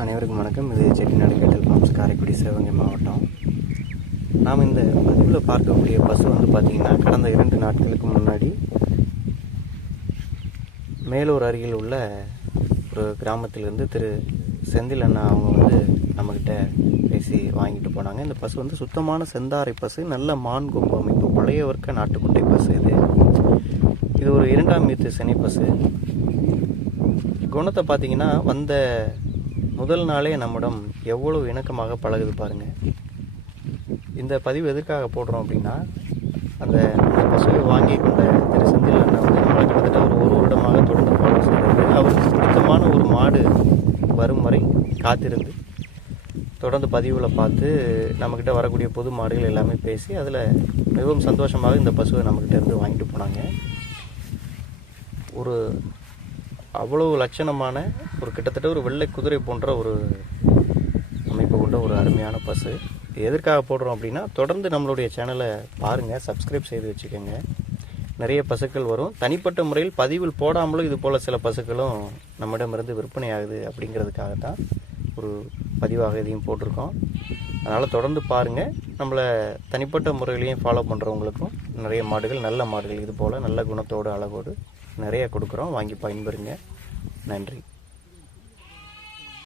அனைவருக்கும் வணக்கம். இது செட்டிநாடு கேட்டல் ஃபார்ம்ஸ், காரைக்குடி, சிவகங்கை மாவட்டம். நாம் இந்த பதிவில் பார்க்கக்கூடிய பசு பார்த்திங்கன்னா கடந்த 2 நாட்களுக்கு முன்னாடி மேலூர் அருகில் உள்ள ஒரு கிராமத்திலிருந்து திரு செந்தில் அண்ணா அவங்க நம்மக்கிட்ட பேசி வாங்கிட்டு போனாங்க. இந்த பசு சுத்தமான செந்தாரை பசு, நல்ல மான் கொம்பு அமைப்பு, பழைய வர்க்க நாட்டுக்குட்டை பசு. இது ஒரு 2ஆம் ஈத்து சினை பசு. குணத்தை பார்த்திங்கன்னா வந்த முதல் நாளே நம்மிடம் எவ்வளவு இணக்கமாக பழகுது பாருங்கள். இந்த பதிவு எதற்காக போடுறோம் அப்படின்னா, அந்த பசுவை வாங்கி கொண்ட திரு செந்தில் அண்ணா நம்மளை கிட்டத்தட்ட ஒரு வருடமாக தொடர்ந்து ஃபாலோ செய்கிறது. அவருக்கு பிடித்தமான ஒரு மாடு வரும் வரை காத்திருந்து தொடர்ந்து பதிவில் பார்த்து நம்மக்கிட்ட வரக்கூடிய பொது மாடுகள் எல்லாமே பேசி அதில் மிகவும் சந்தோஷமாக இந்த பசுவை நம்மக்கிட்ட இருந்து வாங்கிட்டு போனாங்க. ஒரு அவ்வளவு லட்சணமான ஒரு கிட்டத்தட்ட ஒரு வெள்ளை குதிரை போன்ற ஒரு அமைப்பு கொண்ட ஒரு அருமையான பசு. எதற்காக போடுறோம் அப்படின்னா, தொடர்ந்து நம்மளுடைய சேனலை பாருங்கள், சப்ஸ்கிரைப் செய்து வச்சுக்கோங்க. நிறைய பசுக்கள் வரும். தனிப்பட்ட முறையில் பதிவில் போடாமலும் இது போல் சில பசுக்களும் நம்மிடமிருந்து விற்பனை ஆகுது அப்படிங்கிறதுக்காக தான் ஒரு பதிவாக இதையும் போட்டிருக்கோம். அதனால் தொடர்ந்து பாருங்கள். நம்மளை தனிப்பட்ட முறையிலையும் ஃபாலோ பண்ணுறவங்களுக்கும் நிறைய மாடுகள், நல்ல மாடுகள் இது போல் நல்ல குணத்தோடு அழகோடு நிறைய கொடுக்குறோம். வாங்கி பயன்பெறுங்க. நன்றி.